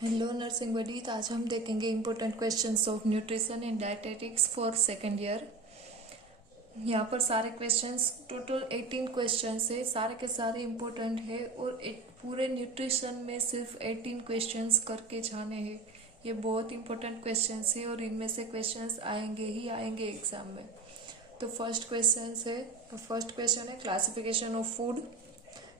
Hello nursing buddies, आज हम देखेंगे important questions of nutrition and dietetics for second year. यहाँ पर सारे क्वेश्चंस टोटल 18 क्वेश्चंस है, सारे के सारे इम्पोर्टेंट है और एक पूरे न्यूट्रिशन में सिर्फ 18 क्वेश्चंस करके जाने हैं। ये बहुत इंपॉर्टेंट क्वेश्चंस है और इनमें से क्वेश्चंस आएंगे ही आएंगे एग्जाम में। तो फर्स्ट क्वेश्चन है classification of food.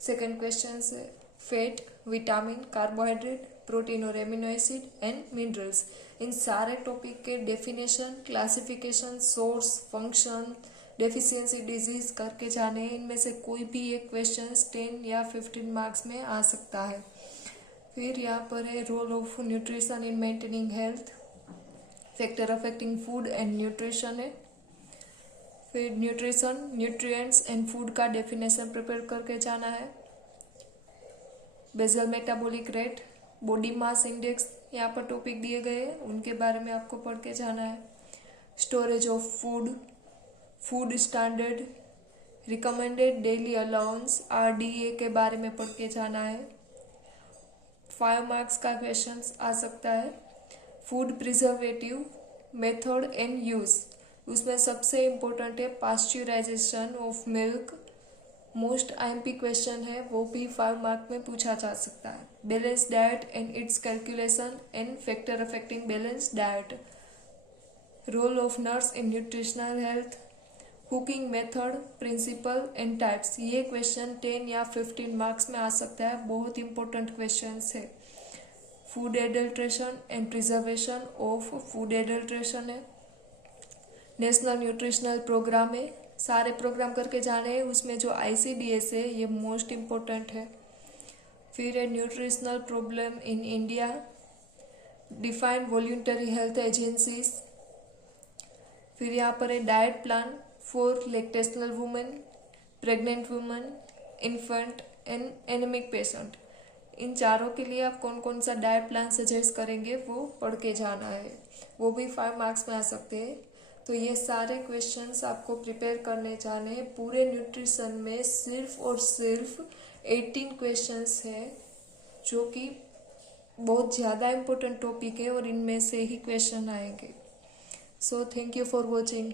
Second question है फैट, विटामिन, कार्बोहाइड्रेट, प्रोटीन और एमिनो एसिड एंड मिनरल्स। इन सारे टॉपिक के definition, classification, source, function, deficiency, disease करके जाने हैं। इनमें से कोई भी एक क्वेश्चन 10 या 15 मार्क्स में आ सकता है। फिर यहाँ पर है role of nutrition in maintaining health, factor affecting food and nutrition है। फिर न्यूट्रिशन, न्यूट्रिएंट्स एंड फूड का डेफिनेशन प्रिपेयर करके जाना है। Basal metabolic rate, body mass index यहाँ पर टॉपिक दिए गए हैं, उनके बारे में आपको पढ़ के जाना है। Storage of food, food standard, recommended daily allowance RDA के बारे में पढ़ के जाना है। 5 मार्क्स का क्वेश्चन आ सकता है। Food preservative, method and use, उसमें सबसे इम्पोर्टेंट है pasteurisation of milk. Most IMP question है, वो भी 5 मार्क में पूछा जा सकता है। Balance diet and its calculation and factor affecting balance diet, role of nurse in nutritional health, cooking method, principle and types. ये क्वेश्चन 10 या 15 मार्क्स में आ सकता है, बहुत इंपॉर्टेंट क्वेश्चन है। Food adulteration and preservation of food adulteration है। National nutritional programme है, सारे प्रोग्राम करके जाने हैं। उसमें जो ICDS है ये मोस्ट इम्पोर्टेंट है। फिर है nutritional problem in India, define voluntary health agencies. फिर यहाँ पर है diet plan for lactational women, pregnant women, infant and anaemic patient. इन चारों के लिए आप कौन कौन सा डाइट प्लान सजेस्ट करेंगे वो पढ़ के जाना है, वो भी 5 मार्क्स में आ सकते हैं। तो ये सारे क्वेश्चंस आपको प्रिपेयर करने जाने हैं। पूरे न्यूट्रिशन में सिर्फ और सिर्फ 18 क्वेश्चंस हैं, जो कि बहुत ज़्यादा इम्पोर्टेंट टॉपिक है और इनमें से ही क्वेश्चन आएंगे। So thank you for watching.